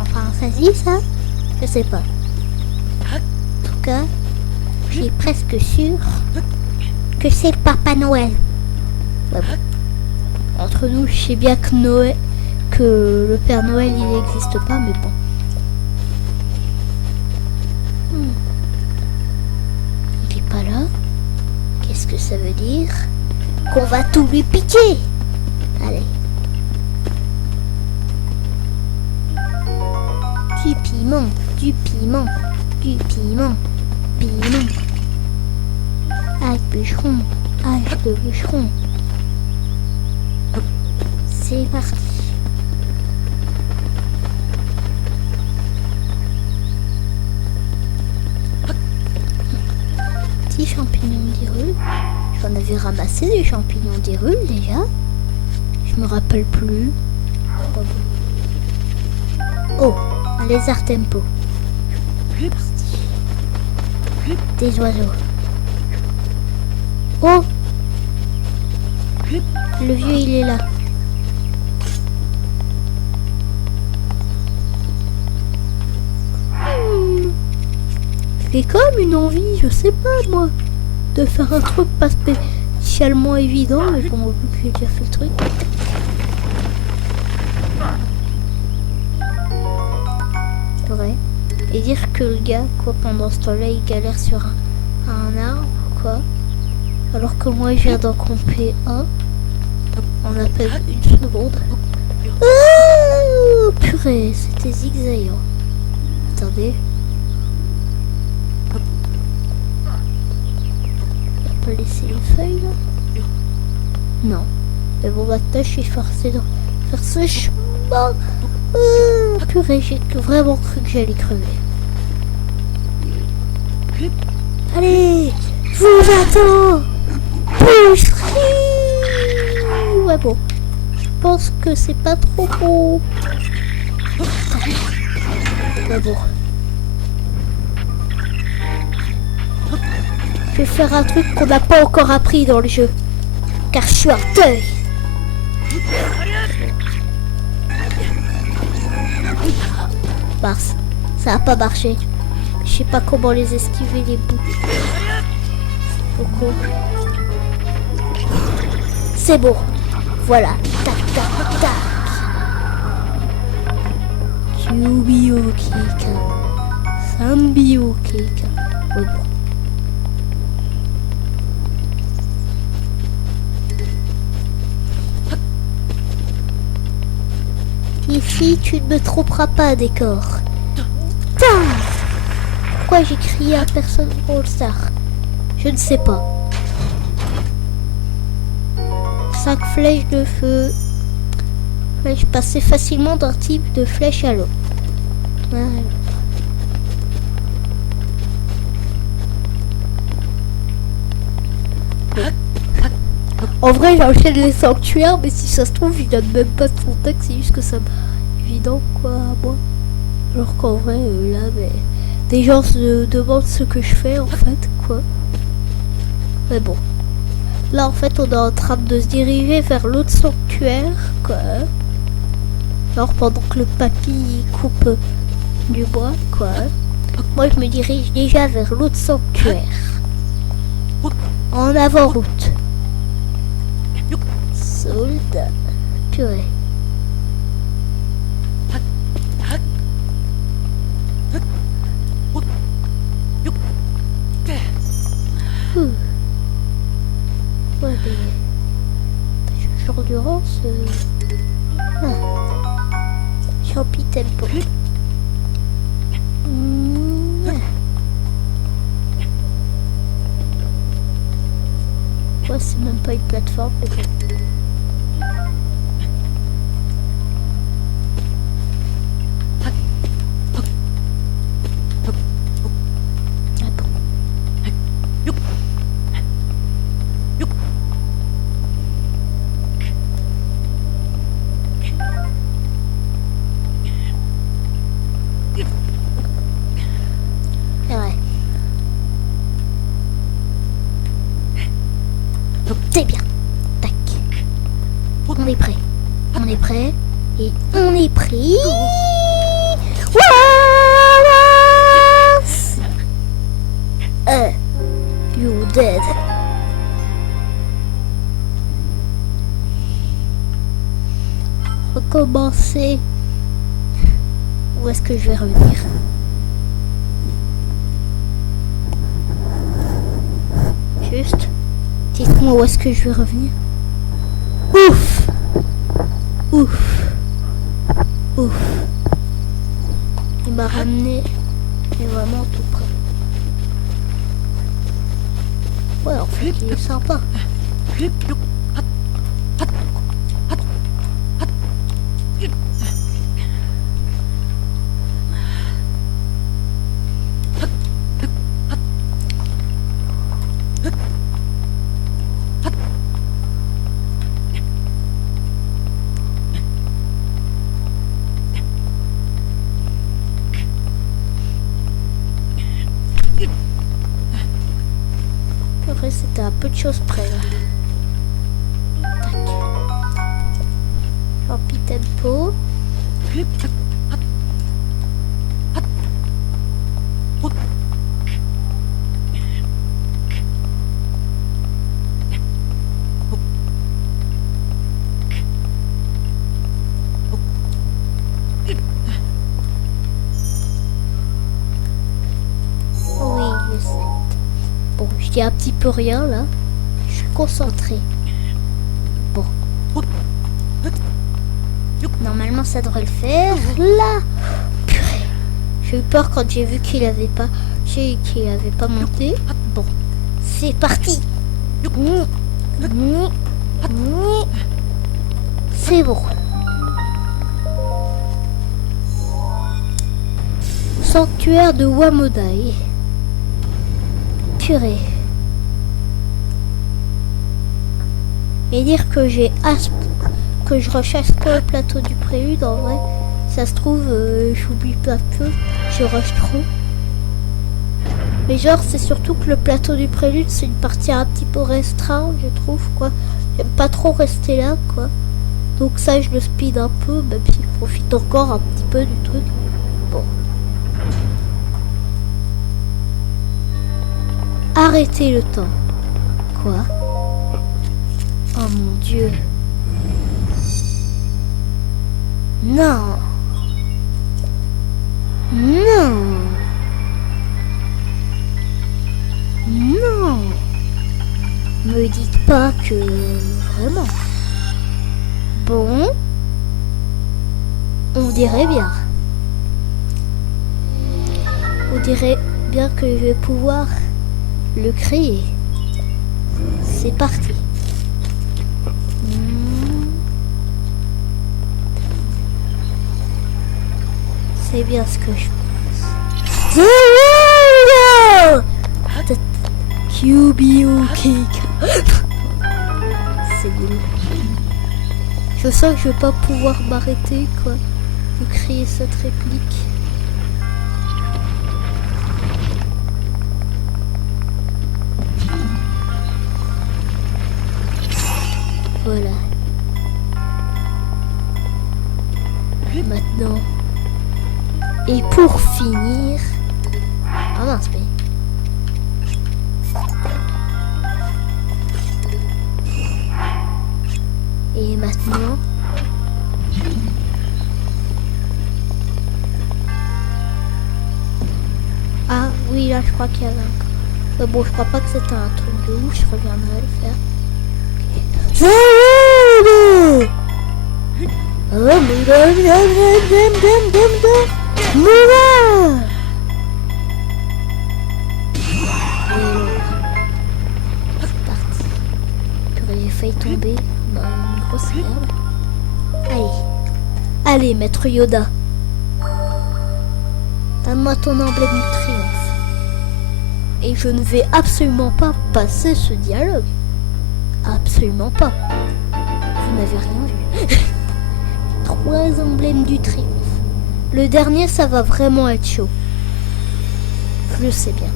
Enfin, ça se dit ça? Je sais pas. En tout cas, je suis presque sûre que c'est le Papa Noël. Ouais, bon. Entre nous, je sais bien que le Père Noël il n'existe pas, mais bon. Il est pas là. Qu'est-ce que ça veut dire? Qu'on va tout lui piquer. Allez. Du piment, du piment, du piment, piment. Avec bûcheron, avec le bûcheron. C'est parti. Petit champignon d'Hyrule. J'en avais ramassé des champignons d'Hyrule déjà. Je me rappelle plus. Oh, un lézard tempo. C'est parti. Des oiseaux. Oh, le vieux il est là. J'ai comme une envie, je sais pas moi, de faire un truc pas spécialement évident, mais bon, vu que j'ai déjà fait le truc. Ouais. Et dire que le gars, quoi, pendant ce temps-là, il galère sur un arbre, quoi. Alors que moi, je viens d'en compter un. On appelle une seconde. Oh, purée, c'était zigzagant. Attendez. pas laisser les feuilles là? Non. Mais bon, maintenant je suis forcée de faire ce chemin. Purée, j'ai vraiment cru que j'allais crever. Allez, je vous attends. Boucherie. Ouais bon, je pense que c'est pas trop bon. Ouais bon. Je vais faire un truc qu'on n'a pas encore appris dans le jeu. Car je suis un deuil. Mars, ça a pas marché. Je sais pas comment les esquiver les bouts. C'est bon. Voilà. Tac, tac, tac. Kyubio Kika. Sambio Kika. Ouais, bon. Ici, tu ne me tromperas pas, décor. Pourquoi j'ai crié à personne All Star? Je ne sais pas. 5 flèches de feu. Flèches passer facilement d'un type de flèche à l'autre. Voilà. En vrai, j'enchaîne les sanctuaires, mais si ça se trouve, je donne même pas de contexte, c'est juste que ça évident quoi à moi. Alors qu'en vrai, là, mais des gens se demandent ce que je fais en fait, quoi. Mais bon. Là, en fait, on est en train de se diriger vers l'autre sanctuaire, quoi. Alors, pendant que le papy coupe du bois, quoi. Moi, je me dirige déjà vers l'autre sanctuaire. En avant-route. Soldat. Purée. Ouais, mais... Jour d'endurance... Champi tempo. Ouais, c'est même pas une plateforme, mais bon. C'est bien. Tac. On est prêt. On est prêt. Et on est pris. You dead. Recommencer. Où est-ce que je vais revenir? Juste. Dites-moi où est-ce que je vais revenir. Ouf. Ouf. Ouf. Il m'a ramené. Mais vraiment tout près. Ouais, en fait, il est sympa. Après, c'était à peu de choses près là. Tac. Champi tempo. Oui, je sais. Bon, je dis un petit peu rien là. Je suis concentrée. Bon. Normalement, ça devrait le faire. Là. Purée. J'ai eu peur quand j'ai vu qu'il avait pas monté. Bon. C'est parti. C'est bon. Sanctuaire de Wamodai. Purée. Et dire que que je recherche pas le plateau du prélude, en vrai, ça se trouve, j'oublie pas peu, je rush trop. Mais genre, c'est surtout que le plateau du prélude, c'est une partie un petit peu restreinte, je trouve, quoi. J'aime pas trop rester là, quoi. Donc ça, je le speed un peu, même si je profite encore un petit peu du truc. Bon. Arrêtez le temps. Quoi? Oh mon Dieu. Non. Non. Non. Me dites pas que... Vraiment. Bon. On dirait bien. On dirait bien que je vais pouvoir le créer. C'est parti. C'est bien ce que je pense. QBOK. C'est nul. Je sens que je vais pas pouvoir m'arrêter, quoi, de créer cette réplique. Voilà. Maintenant. Et pour finir... Ah mince, mais... Et maintenant... Ah oui, là je crois qu'il y avait un... Bon, je crois pas que c'était un truc de ouf, je reviendrai le faire. C'est parti. J'ai failli tomber dans une grosse merde. Allez. Allez, maître Yoda. Donne-moi ton emblème du triomphe. Et je ne vais absolument pas passer ce dialogue. Absolument pas. Vous n'avez rien vu. 3 emblèmes du triomphe. Le dernier, ça va vraiment être chaud. Je le sais bien.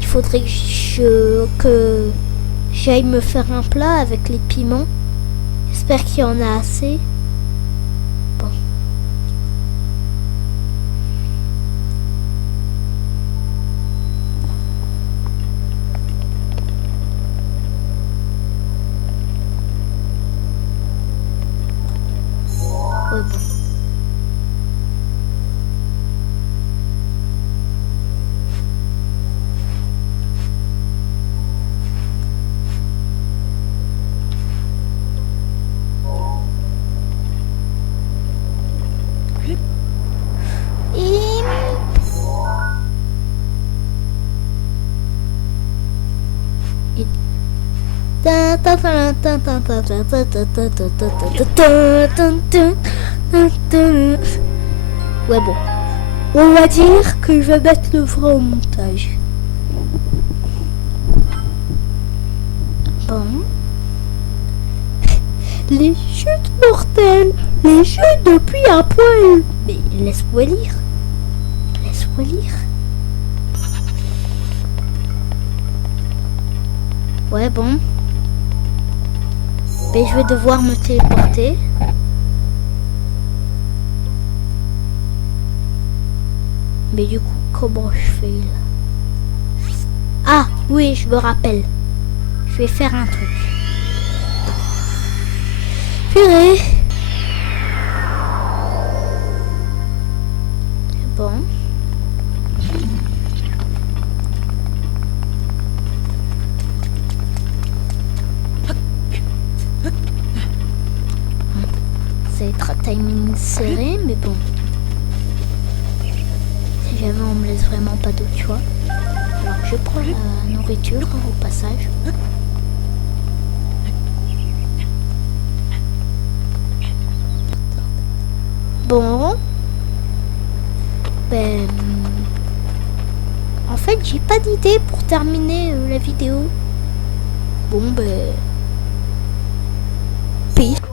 Il faudrait que j'aille me faire un plat avec les piments. J'espère qu'il y en a assez. Bon. Ouais, bon. Ouais, bon. On va dire que je vais mettre le vrai au montage. Bon. Les chutes mortelles. Les chutes depuis un poil. Mais laisse-moi lire. Laisse-moi lire. Ouais, bon. Mais je vais devoir me téléporter. Mais du coup, comment je fais là? Ah, oui, je me rappelle. Je vais faire un truc. Purée. Bon. Ça va être un timing serré, mais bon. Si jamais on me laisse vraiment pas d'autre choix. Alors je prends la nourriture au passage. Bon. Ben... En fait, j'ai pas d'idée pour terminer la vidéo. Bon, ben... Peace.